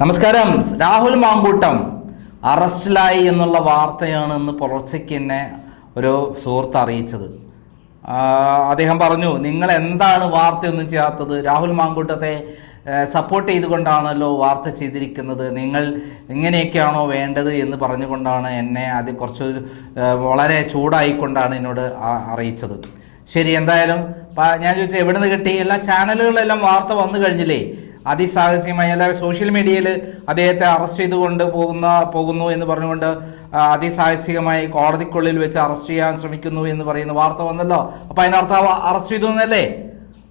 നമസ്കാരം. രാഹുൽ മാങ്കൂട്ടം അറസ്റ്റിലായി എന്നുള്ള വാർത്തയാണ് ഇന്ന് പുലർച്ചയ്ക്ക് തന്നെ ഒരു സുഹൃത്ത് അറിയിച്ചത്. അദ്ദേഹം പറഞ്ഞു, നിങ്ങൾ എന്താണ് വാർത്തയൊന്നും ചെയ്യാത്തത്? രാഹുൽ മാങ്കൂട്ടത്തെ സപ്പോർട്ട് ചെയ്തുകൊണ്ടാണല്ലോ വാർത്ത ചെയ്തിരിക്കുന്നത്, നിങ്ങൾ ഇങ്ങനെയൊക്കെയാണോ വേണ്ടത് എന്ന് പറഞ്ഞുകൊണ്ടാണ് എന്നെ അത് കുറച്ച് വളരെ ചൂടായിക്കൊണ്ടാണ് എന്നോട് അറിയിച്ചത്. ശരി, എന്തായാലും ഞാൻ ചോദിച്ചാൽ എവിടെ നിന്ന് കിട്ടി? എല്ലാ ചാനലുകളിലെല്ലാം വാർത്ത വന്നു കഴിഞ്ഞില്ലേ? അതിസാഹസികമായി എല്ലാ സോഷ്യൽ മീഡിയയിൽ അദ്ദേഹത്തെ അറസ്റ്റ് ചെയ്തുകൊണ്ട് പോകുന്നു എന്ന് പറഞ്ഞുകൊണ്ട് അതിസാഹസികമായി കോടതിക്കുള്ളിൽ വെച്ച് അറസ്റ്റ് ചെയ്യാൻ ശ്രമിക്കുന്നു എന്ന് പറയുന്ന വാർത്ത വന്നല്ലോ. അപ്പം അതിനർത്ഥം അറസ്റ്റ് ചെയ്തു എന്നല്ലേ?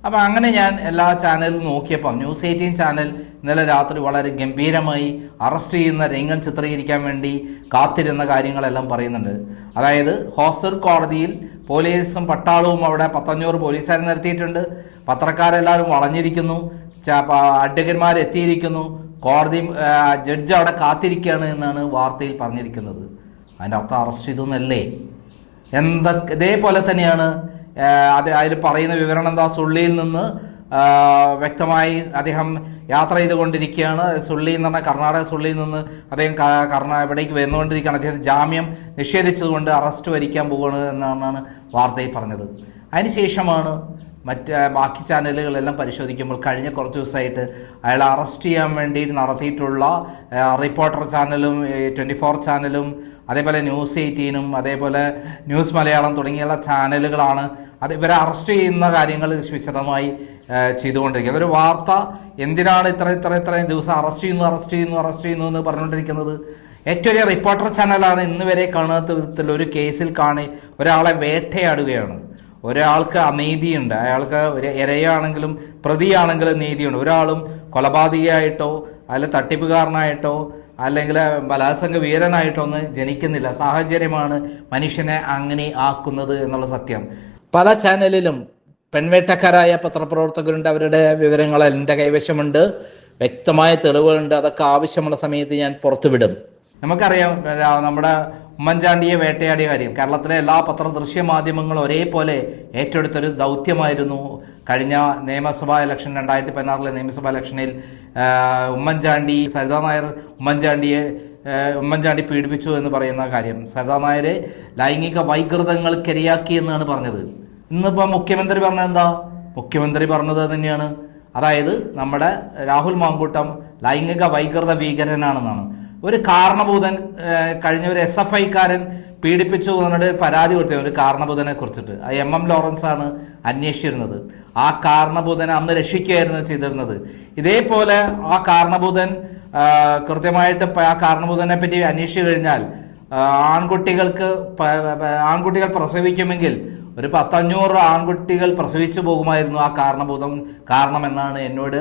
അപ്പം അങ്ങനെ ഞാൻ എല്ലാ ചാനലിലും നോക്കിയപ്പം ന്യൂസ് 18 ചാനൽ ഇന്നലെ രാത്രി വളരെ ഗംഭീരമായി അറസ്റ്റ് ചെയ്യുന്ന രംഗം ചിത്രീകരിക്കാൻ വേണ്ടി കാത്തിരുന്ന കാര്യങ്ങളെല്ലാം പറയുന്നുണ്ട്. അതായത് ഹോസ്റ്റർ കോടതിയിൽ പോലീസും പട്ടാളവും അവിടെ 500 പോലീസുകാരെ നിർത്തിയിട്ടുണ്ട്. പത്രക്കാരെല്ലാവരും വളഞ്ഞിരിക്കുന്നു, അഡ്വക്കന്മാരെത്തിയിരിക്കുന്നു, കോടതി ജഡ്ജ് അവിടെ കാത്തിരിക്കുകയാണ് എന്നാണ് വാർത്തയിൽ പറഞ്ഞിരിക്കുന്നത്. അതിൻ്റെ അർത്ഥം അറസ്റ്റ് ചെയ്തു എന്നല്ലേ? ഇതേപോലെ തന്നെയാണ് അതിൽ പറയുന്ന വിവരണം. എന്താ, സുള്ളിയിൽ നിന്ന് വ്യക്തമായി അദ്ദേഹം യാത്ര ചെയ്തുകൊണ്ടിരിക്കുകയാണ്. സുള്ളി എന്ന് പറഞ്ഞാൽ കർണാടക സുള്ളിയിൽ നിന്ന് അദ്ദേഹം ഇവിടേക്ക് വന്നുകൊണ്ടിരിക്കുകയാണ്. അദ്ദേഹം ജാമ്യം നിഷേധിച്ചതുകൊണ്ട് അറസ്റ്റ് വരിക്കാൻ പോവുകയാണ് എന്നാണ് വാർത്തയിൽ പറഞ്ഞത്. അതിനുശേഷമാണ് ബാക്കി ചാനലുകളെല്ലാം പരിശോധിക്കുമ്പോൾ കഴിഞ്ഞ കുറച്ച് ദിവസമായിട്ട് അയാളെ അറസ്റ്റ് ചെയ്യാൻ വേണ്ടി നടത്തിയിട്ടുള്ള റിപ്പോർട്ടർ ചാനലും 24 ചാനലും അതേപോലെ ന്യൂസ് 18ഉം അതേപോലെ ന്യൂസ് മലയാളം തുടങ്ങിയുള്ള ചാനലുകളാണ് ഇവരെ അറസ്റ്റ് ചെയ്യുന്ന കാര്യങ്ങൾ വിശദമായി ചെയ്തുകൊണ്ടിരിക്കുന്നത്. ഒരു വാർത്ത എന്തിനാണ് ഇത്രയും ദിവസം അറസ്റ്റ് ചെയ്യുന്നു എന്ന് പറഞ്ഞുകൊണ്ടിരിക്കുന്നത്? ഏറ്റവും വലിയ റിപ്പോർട്ടർ ചാനലാണ് ഇന്ന് വരെ കാണാത്ത വിധത്തിൽ ഒരു കേസിൽ ഒരാളെ വേട്ടയാടുകയാണ്. ഒരാൾക്ക് അനീതിയുണ്ട്, അയാൾക്ക് ഒരു ഇരയാണെങ്കിലും പ്രതിയാണെങ്കിലും നീതിയുണ്ട്. ഒരാളും കൊലപാതകയായിട്ടോ അല്ലെങ്കിൽ തട്ടിപ്പുകാരനായിട്ടോ അല്ലെങ്കിൽ ബലാത്സംഗ വീരനായിട്ടോ ഒന്നും ജനിക്കുന്നില്ല. സാഹചര്യമാണ് മനുഷ്യനെ അങ്ങനെ ആക്കുന്നത് എന്നുള്ള സത്യം. പല ചാനലിലും പെൺവേട്ടക്കാരായ പത്രപ്രവർത്തകരുണ്ട്. അവരുടെ വിവരങ്ങൾ എൻ്റെ കൈവശമുണ്ട്, വ്യക്തമായ തെളിവുകളുണ്ട്. അതൊക്കെ ആവശ്യമുള്ള സമയത്ത് ഞാൻ പുറത്തുവിടും. നമുക്കറിയാം നമ്മുടെ ഉമ്മൻചാണ്ടിയെ വേട്ടയാടിയ കാര്യം. കേരളത്തിലെ എല്ലാ ദൃശ്യ മാധ്യമങ്ങളും ഒരേപോലെ ഏറ്റെടുത്തൊരു ദൗത്യമായിരുന്നു. കഴിഞ്ഞ നിയമസഭാ ഇലക്ഷൻ 2016 നിയമസഭാ ഇലക്ഷനിൽ സരിതാ നായർ ഉമ്മൻചാണ്ടി പീഡിപ്പിച്ചു എന്ന് പറയുന്ന കാര്യം. സരിതാ നായരെ ലൈംഗിക വൈകൃതങ്ങൾക്കിരയാക്കി എന്നാണ് പറഞ്ഞത്. ഇന്നിപ്പോൾ മുഖ്യമന്ത്രി പറഞ്ഞത് മുഖ്യമന്ത്രി പറഞ്ഞത് തന്നെയാണ്. അതായത് നമ്മുടെ രാഹുൽ മാങ്കൂട്ടം ലൈംഗിക വൈകൃത ഭീകരനാണെന്നാണ്. ഒരു കാരണഭൂതൻ കഴിഞ്ഞ ഒരു SFIക്കാരൻ പീഡിപ്പിച്ചു എന്നിട്ട് പരാതി കൊടുത്ത ഒരു കാരണഭൂതനെ കുറിച്ചിട്ട് MM ലോറൻസ് ആണ് അന്വേഷിച്ചിരുന്നത്. ആ കാരണഭൂതനെ അന്ന് രക്ഷിക്കുകയായിരുന്നു ചെയ്തിരുന്നത്. ഇതേപോലെ ആ കാരണഭൂതൻ കൃത്യമായിട്ട് ആ കാരണഭൂതനെ പറ്റി അന്വേഷിച്ചു കഴിഞ്ഞാൽ ആൺകുട്ടികൾ പ്രസവിക്കുമെങ്കിൽ ഒരു 500 ആൺകുട്ടികൾ പ്രസവിച്ചു പോകുമായിരുന്നു ആ കാരണമെന്നാണ് എന്നോട്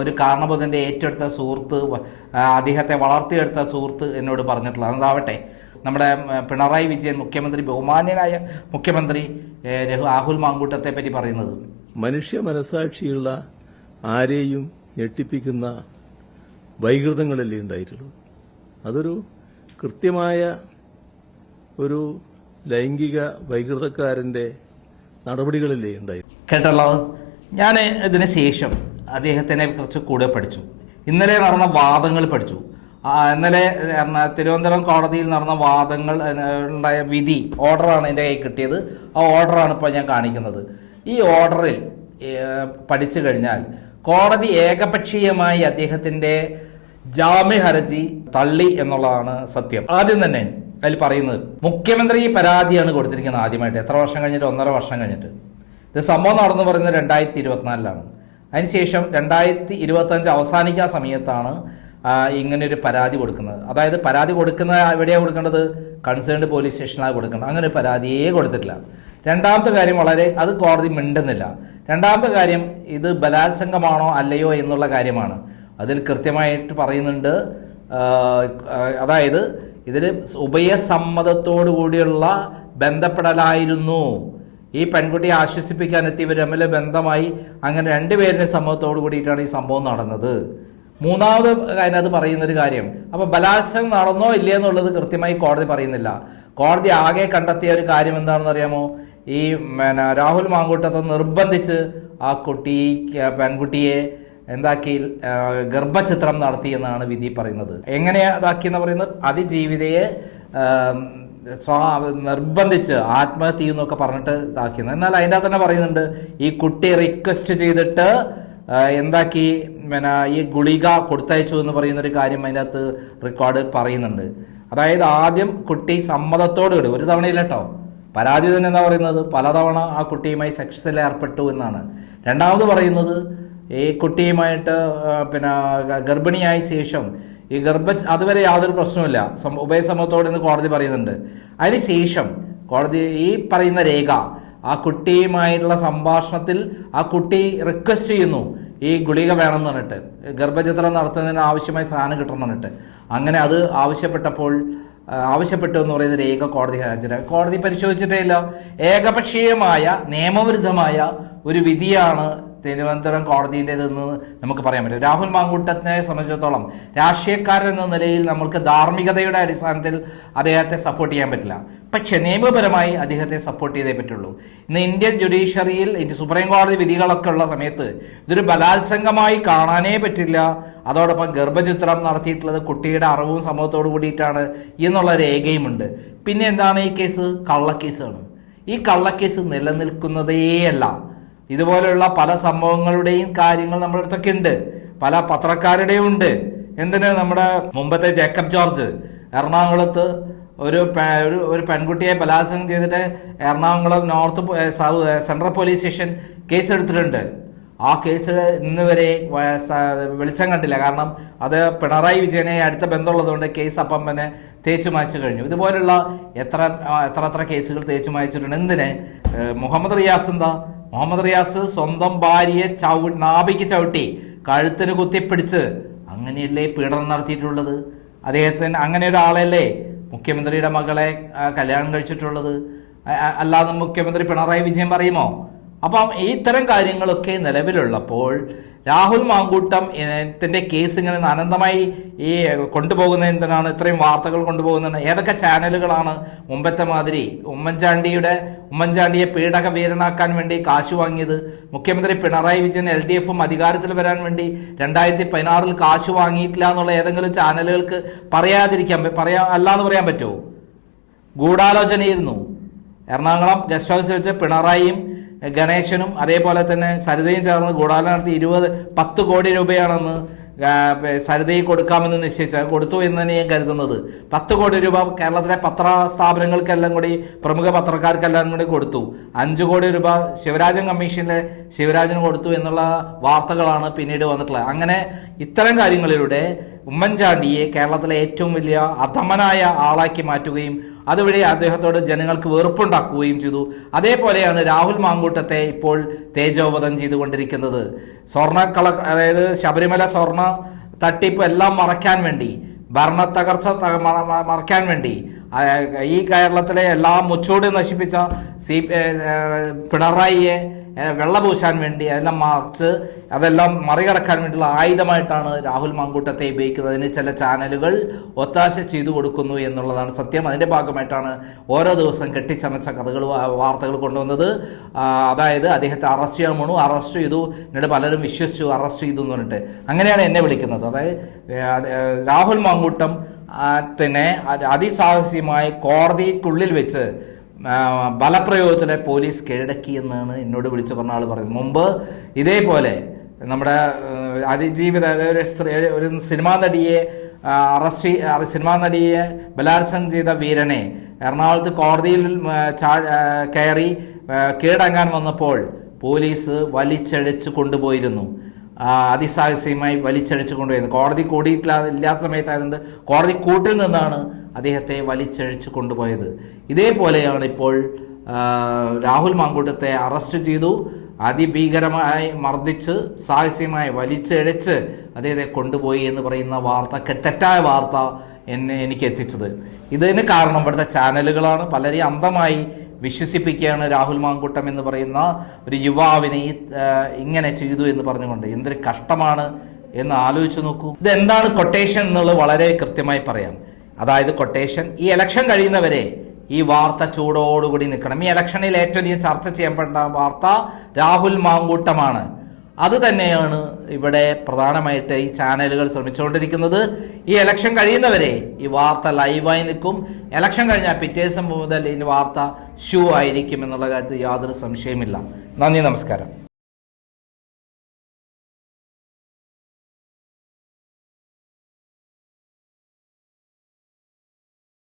ഒരു കാരണബോധൻ്റെ ഏറ്റെടുത്ത സുഹൃത്ത്, അദ്ദേഹത്തെ വളർത്തിയെടുത്ത സുഹൃത്ത് എന്നോട് പറഞ്ഞിട്ടുള്ളത്. അതാവട്ടെ, നമ്മുടെ പിണറായി വിജയൻ മുഖ്യമന്ത്രി, ബഹുമാന്യനായ മുഖ്യമന്ത്രി രാഹുൽ മാങ്കൂട്ടത്തെ പറ്റി പറയുന്നത്, മനുഷ്യ മനസാക്ഷിയുള്ള ആരെയും ഞെട്ടിപ്പിക്കുന്ന വൈകൃതങ്ങളല്ലേ ഉണ്ടായിട്ടുള്ളത്. അതൊരു കൃത്യമായ ഒരു ലൈംഗിക വൈകൃതക്കാരന്റെ നടപടികളല്ലേ ഉണ്ടായി. കേട്ടല്ലോ. ഞാൻ ഇതിന് ശേഷം അദ്ദേഹത്തിനെ കുറിച്ച് കൂടെ പഠിച്ചു. ഇന്നലെ നടന്ന വാദങ്ങൾ പഠിച്ചു. ഇന്നലെ തിരുവനന്തപുരം കോടതിയിൽ നടന്ന വാദങ്ങൾ ഉണ്ടായ വിധി ഓർഡറാണ് എൻ്റെ കയ്യിൽ കിട്ടിയത്. ആ ഓർഡറാണ് ഇപ്പോൾ ഞാൻ കാണിക്കുന്നത്. ഈ ഓർഡറിൽ പഠിച്ചു കഴിഞ്ഞാൽ കോടതി ഏകപക്ഷീയമായി അദ്ദേഹത്തിൻ്റെ ജാമ്യ ഹർജി തള്ളി എന്നുള്ളതാണ് സത്യം. ആദ്യം തന്നെ അതിൽ പറയുന്നത്, മുഖ്യമന്ത്രി പരാതിയാണ് കൊടുത്തിരിക്കുന്നത് ആദ്യമായിട്ട്. എത്ര വർഷം കഴിഞ്ഞിട്ട്? 1.5 വർഷം കഴിഞ്ഞിട്ട്. ഇത് സംഭവം നടന്നു പറയുന്നത് 2024 അതിനുശേഷം 2025 അവസാനിക്കാൻ സമയത്താണ് ഇങ്ങനൊരു പരാതി കൊടുക്കുന്നത്. അതായത് പരാതി കൊടുക്കുന്നത് എവിടെയാണ് കൊടുക്കേണ്ടത്? കൺസേൺഡ് പോലീസ് സ്റ്റേഷനിലാണ് കൊടുക്കേണ്ടത്. അങ്ങനെ ഒരു പരാതിയേ കൊടുത്തിട്ടില്ല. രണ്ടാമത്തെ കാര്യം അത് കോടതി മിണ്ടുന്നില്ല. രണ്ടാമത്തെ കാര്യം, ഇത് ബലാത്സംഗമാണോ അല്ലയോ എന്നുള്ള കാര്യമാണ്. അതിൽ കൃത്യമായിട്ട് പറയുന്നുണ്ട്. അതായത് ഇതിൽ ഉഭയസമ്മതത്തോടു കൂടിയുള്ള ബന്ധപ്പെടലായിരുന്നു. ഈ പെൺകുട്ടിയെ ആശ്വസിപ്പിക്കാൻ എത്തിയവർ തമ്മിൽ ബന്ധമായി, അങ്ങനെ രണ്ടുപേരുടെ സമ്മതത്തോടു കൂടിയിട്ടാണ് ഈ സംഭവം നടന്നത്. മൂന്നാമത് അതിനകത്ത് പറയുന്നൊരു കാര്യം, അപ്പോൾ ബലാത്സംഗം നടന്നോ ഇല്ലേ എന്നുള്ളത് കൃത്യമായി കോടതി പറയുന്നില്ല. കോടതി ആകെ കണ്ടെത്തിയ ഒരു കാര്യം എന്താണെന്ന് അറിയാമോ? ഈ രാഹുൽ മാങ്കൂട്ടത്തെ നിർബന്ധിച്ച് ആ പെൺകുട്ടിയെ എന്താക്കി ഗർഭചിത്രം നടത്തി എന്നാണ് വിധി പറയുന്നത്. എങ്ങനെയാ അതാക്കിയെന്ന് പറയുന്നത്, അതിജീവിതയെ നിർബന്ധിച്ച് ആത്മഹത്യ എന്നൊക്കെ പറഞ്ഞിട്ട് ഇതാക്കിയത്. എന്നാൽ അതിൻ്റെ തന്നെ പറയുന്നുണ്ട് ഈ കുട്ടി റിക്വസ്റ്റ് ചെയ്തിട്ട് എന്താക്കി പിന്നെ ഈ ഗുളിക കൊടുത്തയച്ചു എന്ന് പറയുന്നൊരു കാര്യം അതിൻ്റെ അകത്ത് റെക്കോർഡ് പറയുന്നുണ്ട്. അതായത് ആദ്യം കുട്ടി സമ്മതത്തോടുകൂടി, ഒരു തവണയില്ല കേട്ടോ, പരാതി തന്നെ എന്താ പറയുന്നത് പലതവണ ആ കുട്ടിയുമായി സെക്സിൽ ഏർപ്പെട്ടു എന്നാണ്. രണ്ടാമത് പറയുന്നത് ഈ കുട്ടിയുമായിട്ട് പിന്നെ ഗർഭിണിയായ ശേഷം ഈ അതുവരെ യാതൊരു പ്രശ്നവുമില്ല, ഉഭയസമ്മതത്തോടെന്ന് കോടതി പറയുന്നുണ്ട്. അതിനുശേഷം കോടതി ഈ പറയുന്ന രേഖ ആ കുട്ടിയുമായിട്ടുള്ള സംഭാഷണത്തിൽ ആ കുട്ടി റിക്വസ്റ്റ് ചെയ്യുന്നു ഈ ഗുളിക വേണമെന്ന് പറഞ്ഞിട്ട്, ഗർഭചിത്രം നടത്തുന്നതിന് ആവശ്യമായ സാധനം കിട്ടണം എന്ന് പറഞ്ഞിട്ട്. അങ്ങനെ അത് ആവശ്യപ്പെട്ടു എന്ന് പറയുന്ന രേഖ കോടതി ഹാജരാക്കി. കോടതി പരിശോധിച്ചിട്ടേ ഇല്ല. ഏകപക്ഷീയമായ നിയമവിരുദ്ധമായ ഒരു വിധിയാണ് തിരുവനന്തപുരം കോടതിൻ്റെതെന്ന് നമുക്ക് പറയാൻ പറ്റും. രാഹുൽ മാങ്കൂട്ടത്തിനെ സംബന്ധിച്ചിടത്തോളം രാഷ്ട്രീയക്കാരൻ എന്ന നിലയിൽ നമുക്ക് ധാർമ്മികതയുടെ അടിസ്ഥാനത്തിൽ അദ്ദേഹത്തെ സപ്പോർട്ട് ചെയ്യാൻ പറ്റില്ല. പക്ഷെ നിയമപരമായി അദ്ദേഹത്തെ സപ്പോർട്ട് ചെയ്തേ പറ്റുള്ളൂ. ഇന്ന് ഇന്ത്യൻ ജുഡീഷ്യറിയിൽ സുപ്രീം കോടതി വിധികളൊക്കെ ഉള്ള സമയത്ത് ഇതൊരു ബലാത്സംഗമായി കാണാനേ പറ്റില്ല. അതോടൊപ്പം ഗർഭചിത്രം നടത്തിയിട്ടുള്ളത് കുട്ടിയുടെ അറിവും സമൂഹത്തോടു കൂടിയിട്ടാണ് എന്നുള്ള രേഖയുമുണ്ട്. പിന്നെ എന്താണ് ഈ കേസ്? കള്ളക്കേസാണ്. ഈ കള്ളക്കേസ് നിലനിൽക്കുന്നതേയല്ല. ഇതുപോലെയുള്ള പല സംഭവങ്ങളുടെയും കാര്യങ്ങൾ നമ്മുടെ അടുത്തൊക്കെ ഉണ്ട്, പല പത്രക്കാരുടെയും ഉണ്ട്. എന്തിന്, നമ്മുടെ മുമ്പത്തെ ജേക്കബ് ജോർജ് എറണാകുളത്ത് ഒരു പെൺകുട്ടിയെ ബലാത്സംഗം ചെയ്തിട്ട് Ernakulam central police station case എടുത്തിട്ടുണ്ട്. ആ കേസ് ഇന്ന് വരെ വെളിച്ചം കണ്ടില്ല. കാരണം അത് പിണറായി വിജയനെ അടുത്ത ബന്ധമുള്ളതുകൊണ്ട് കേസ് അപ്പം തന്നെ തേച്ചു മായ്ച്ചു കഴിഞ്ഞു. ഇതുപോലുള്ള എത്ര കേസുകൾ തേച്ചു മായ്ച്ചിട്ടുണ്ട്. എന്തിന്? മുഹമ്മദ് റിയാസ് സ്വന്തം ഭാര്യയെ നാഭിക്ക് ചവിട്ടി കഴുത്തിന് കുത്തിപ്പിടിച്ച് അങ്ങനെയല്ലേ പീഡനം നടത്തിയിട്ടുള്ളത്? അദ്ദേഹത്തിന് അങ്ങനെ ഒരാളല്ലേ മുഖ്യമന്ത്രിയുടെ മകളെ കല്യാണം കഴിച്ചിട്ടുള്ളത്? അല്ലാതെ മുഖ്യമന്ത്രി പിണറായി വിജയൻ പറയുമോ? അപ്പം ഇത്തരം കാര്യങ്ങളൊക്കെ നിലവിലുള്ളപ്പോൾ രാഹുൽ മാങ്കൂട്ടത്തിൻ്റെ കേസ് ഇങ്ങനെ അനന്തമായി ഈ കൊണ്ടുപോകുന്നത് എന്തിനാണ്? ഇത്രയും വാർത്തകൾ കൊണ്ടുപോകുന്നത് ഏതൊക്കെ ചാനലുകളാണ് മുമ്പത്തെ മാതിരി ഉമ്മൻചാണ്ടിയെ പീഡക വീരനാക്കാൻ വേണ്ടി കാശ് വാങ്ങിയത്? മുഖ്യമന്ത്രി പിണറായി വിജയൻ LDFും അധികാരത്തിൽ വരാൻ വേണ്ടി 2016 കാശ് വാങ്ങിയിട്ടില്ല എന്നുള്ള ഏതെങ്കിലും ചാനലുകൾക്ക് അല്ലാന്ന് പറയാൻ പറ്റുമോ? ഗൂഢാലോചനയായിരുന്നു. എറണാകുളം ഗസ്റ്റ് ഹൗസിൽ വെച്ച് പിണറായിയും ഗണേശനും അതേപോലെ തന്നെ സരിതയും ചേർന്ന് ഗൂഢാലോചന നടത്തി 10 കോടി രൂപയാണെന്ന് സരിതയെ കൊടുക്കാമെന്ന് നിശ്ചയിച്ച് കൊടുത്തു എന്ന് തന്നെ ഞാൻ കരുതുന്നത്. 10 കോടി രൂപ കേരളത്തിലെ സ്ഥാപനങ്ങൾക്കെല്ലാം കൂടി, പ്രമുഖ പത്രക്കാർക്കെല്ലാം കൂടി കൊടുത്തു. 5 കോടി രൂപ ശിവരാജൻ കമ്മീഷനിലെ ശിവരാജന് കൊടുത്തു എന്നുള്ള വാർത്തകളാണ് പിന്നീട് വന്നിട്ടുള്ളത്. അങ്ങനെ ഇത്തരം കാര്യങ്ങളിലൂടെ ഉമ്മൻചാണ്ടിയെ കേരളത്തിലെ ഏറ്റവും വലിയ അധമനായ ആളാക്കി മാറ്റുകയും അതുവഴി അദ്ദേഹത്തോട് ജനങ്ങൾക്ക് വെറുപ്പുണ്ടാക്കുകയും ചെയ്തു. അതേപോലെയാണ് രാഹുൽ മാങ്കൂട്ടത്തെ ഇപ്പോൾ തേജോവധം ചെയ്തുകൊണ്ടിരിക്കുന്നത്. അതായത് ശബരിമല സ്വർണ്ണ തട്ടിപ്പ് എല്ലാം മറയ്ക്കാൻ വേണ്ടി, ഭരണ തകർച്ച മറയ്ക്കാൻ വേണ്ടി, ഈ കേരളത്തിലെ എല്ലാം മുച്ചോട് നശിപ്പിച്ച പിണറായിയെ വെള്ളപൂശാൻ വേണ്ടി അതെല്ലാം മറികടക്കാൻ വേണ്ടിയുള്ള ആയുധമായിട്ടാണ് രാഹുൽ മാങ്കൂട്ടത്തെ ഉപയോഗിക്കുന്നതിന് ചില ചാനലുകൾ ഒത്താശ ചെയ്തു കൊടുക്കുന്നു എന്നുള്ളതാണ് സത്യം. അതിൻ്റെ ഭാഗമായിട്ടാണ് ഓരോ ദിവസം കെട്ടിച്ചമച്ച വാർത്തകൾ കൊണ്ടുവന്നത്. അതായത് അദ്ദേഹത്തെ അറസ്റ്റ് ചെയ്തു എന്നിട്ട് പലരും വിശ്വസിച്ചു അറസ്റ്റ് ചെയ്തു എന്ന് പറഞ്ഞിട്ട് അങ്ങനെയാണ് എന്നെ വിളിക്കുന്നത്. അതായത് രാഹുൽ മാങ്കൂട്ടം തന്നെ അതിസാഹസ്യമായി കോടതിക്കുള്ളിൽ വെച്ച് ബലപ്രയോഗത്തിലെ പോലീസ് കീഴടക്കി എന്നാണ് എന്നോട് വിളിച്ചു പറഞ്ഞ ആൾ പറയുന്നത്. മുമ്പ് ഇതേപോലെ നമ്മുടെ അതിജീവിത ഒരു സിനിമാ നടിയെ ബലാത്സംഗം ചെയ്ത വീരനെ എറണാകുളത്ത് കോടതിയിൽ കയറി കീഴടങ്ങാൻ വന്നപ്പോൾ പോലീസ് വലിച്ചഴിച്ച് കൊണ്ടുപോയിരുന്നു. അതിസാഹസ്യമായി വലിച്ചഴിച്ചു കൊണ്ടുപോയിരുന്നു. കോടതി ഇല്ലാത്ത സമയത്തായതുകൊണ്ട് കോടതി കൂട്ടിൽ നിന്നാണ് അദ്ദേഹത്തെ വലിച്ചഴിച്ചു കൊണ്ടുപോയത്. ഇതേപോലെയാണ് ഇപ്പോൾ രാഹുൽ മാങ്കൂട്ടത്തെ അറസ്റ്റ് ചെയ്തു, അതിഭീകരമായി മർദ്ദിച്ച് സാഹസ്യമായി വലിച്ചഴിച്ച് അദ്ദേഹത്തെ കൊണ്ടുപോയി എന്ന് പറയുന്ന വാർത്ത, തെറ്റായ വാർത്ത എനിക്ക് എത്തിച്ചത്. ഇതിന് കാരണം ഇവിടുത്തെ ചാനലുകളാണ്. പലരെയും അന്ധമായി വിശ്വസിപ്പിക്കുകയാണ് രാഹുൽ മാങ്കൂട്ടം എന്ന് പറയുന്ന ഒരു യുവാവിനെ ഇങ്ങനെ ചെയ്തു എന്ന് പറഞ്ഞുകൊണ്ട്. എന്തൊരു കഷ്ടമാണ് എന്ന് ആലോചിച്ച് നോക്കൂ. ഇതെന്താണ് കൊട്ടേഷൻ എന്നുള്ളത് വളരെ കൃത്യമായി പറയാം. അതായത് കൊട്ടേഷൻ, ഈ ഇലക്ഷൻ കഴിയുന്നവരെ ഈ വാർത്ത ചൂടോടുകൂടി നിൽക്കണം. ഈ ഇലക്ഷനിൽ ഏറ്റവും അധികം ചർച്ച ചെയ്യപ്പെട്ട വാർത്ത രാഹുൽ മാങ്കൂട്ടമാണ്. അത് തന്നെയാണ് ഇവിടെ പ്രധാനമായിട്ട് ഈ ചാനലുകൾ ശ്രമിച്ചുകൊണ്ടിരിക്കുന്നത്. ഈ ഇലക്ഷൻ കഴിയുന്നവരെ ഈ വാർത്ത ലൈവായി നിൽക്കും. ഇലക്ഷൻ കഴിഞ്ഞാൽ പിറ്റേ ദിവസം മുതൽ ഈ വാർത്ത ഷൂ ആയിരിക്കും എന്നുള്ള കാര്യത്തിൽ യാതൊരു സംശയമില്ല. നന്ദി, നമസ്കാരം.